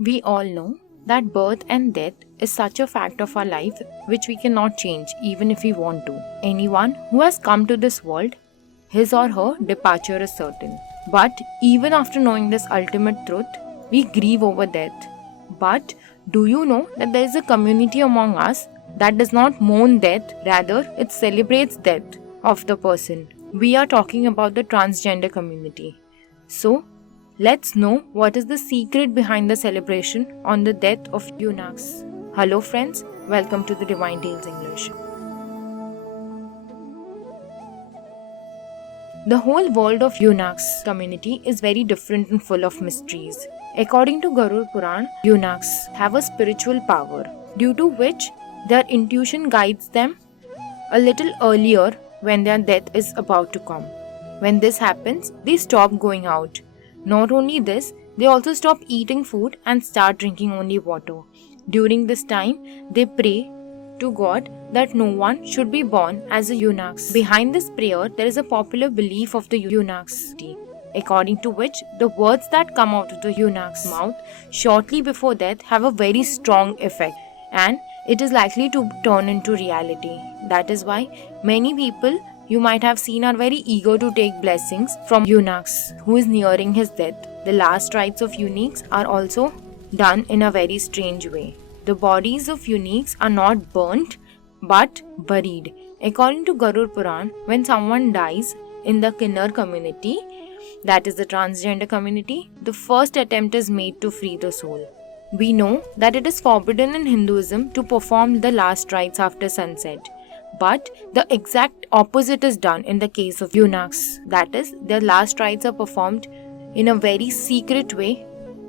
We all know that birth and death is such a fact of our life which we cannot change even if we want to. Anyone who has come to this world, his or her departure is certain. But even after knowing this ultimate truth, we grieve over death. But do you know that there is a community among us that does not mourn death, rather it celebrates death of the person? We are talking about the transgender community. So, let's know what is the secret behind the celebration on the death of eunuchs. Hello friends, welcome to the Divine Tales English. The whole world of eunuchs community is very different and full of mysteries. According to Garud Puran, eunuchs have a spiritual power, due to which their intuition guides them a little earlier when their death is about to come. When this happens, they stop going out. Not only this, they also stop eating food and start drinking only water. During this time, they pray to God that no one should be born as a eunuch. Behind this prayer, there is a popular belief of the eunuchs, according to which the words that come out of the eunuch's mouth shortly before death have a very strong effect, and it is likely to turn into reality. That is why many people you might have seen are very eager to take blessings from eunuchs who is nearing his death. The last rites of eunuchs are also done in a very strange way. The bodies of eunuchs are not burnt but buried. According to Garud Puran, when someone dies in the Kinnar community, that is the transgender community, the first attempt is made to free the soul. We know that it is forbidden in Hinduism to perform the last rites after sunset. But the exact opposite is done in the case of eunuchs. That is, their last rites are performed in a very secret way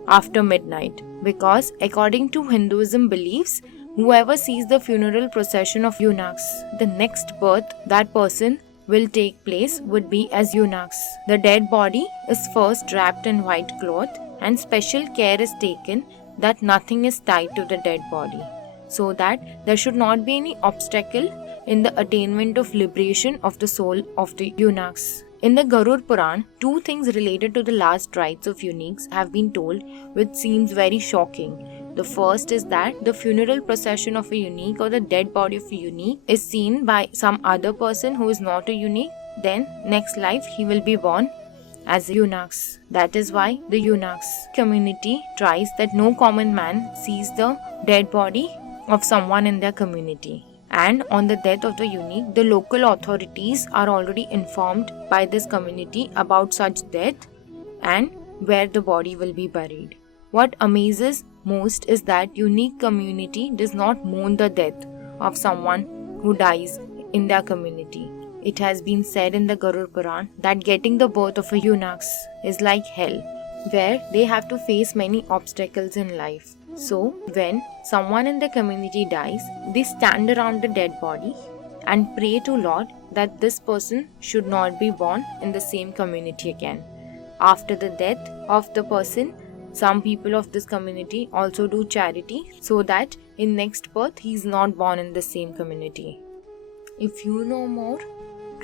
after midnight. Because according to Hinduism beliefs, whoever sees the funeral procession of eunuchs, the next birth that person will take place would be as eunuchs. The dead body is first wrapped in white cloth and special care is taken that nothing is tied to the dead body, so that there should not be any obstacle in the attainment of liberation of the soul of the eunuchs. In the Garud Puran, two things related to the last rites of eunuchs have been told, which seems very shocking. The first is that the funeral procession of a eunuch or the dead body of a eunuch is seen by some other person who is not a eunuch. Then, next life, he will be born as eunuchs. That is why the eunuchs community tries that no common man sees the dead body of someone in their community. And on the death of the eunuch, the local authorities are already informed by this community about such death and where the body will be buried. What amazes most is that eunuch community does not mourn the death of someone who dies in their community. It has been said in the Garud Puran that getting the birth of a eunuch is like hell, where they have to face many obstacles in life. So, when someone in the community dies, they stand around the dead body and pray to Lord that this person should not be born in the same community again. After the death of the person, some people of this community also do charity so that in next birth he is not born in the same community. If you know more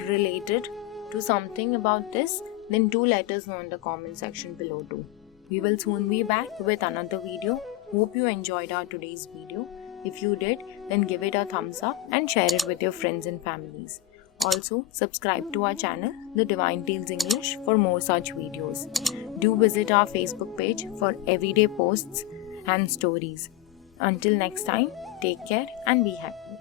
related to something about this, then do let us know in the comment section below too. We will soon be back with another video. Hope you enjoyed our today's video. If you did, then give it a thumbs up and share it with your friends and families. Also, subscribe to our channel, The Divine Tales English, for more such videos. Do visit our Facebook page for everyday posts and stories. Until next time, take care and be happy.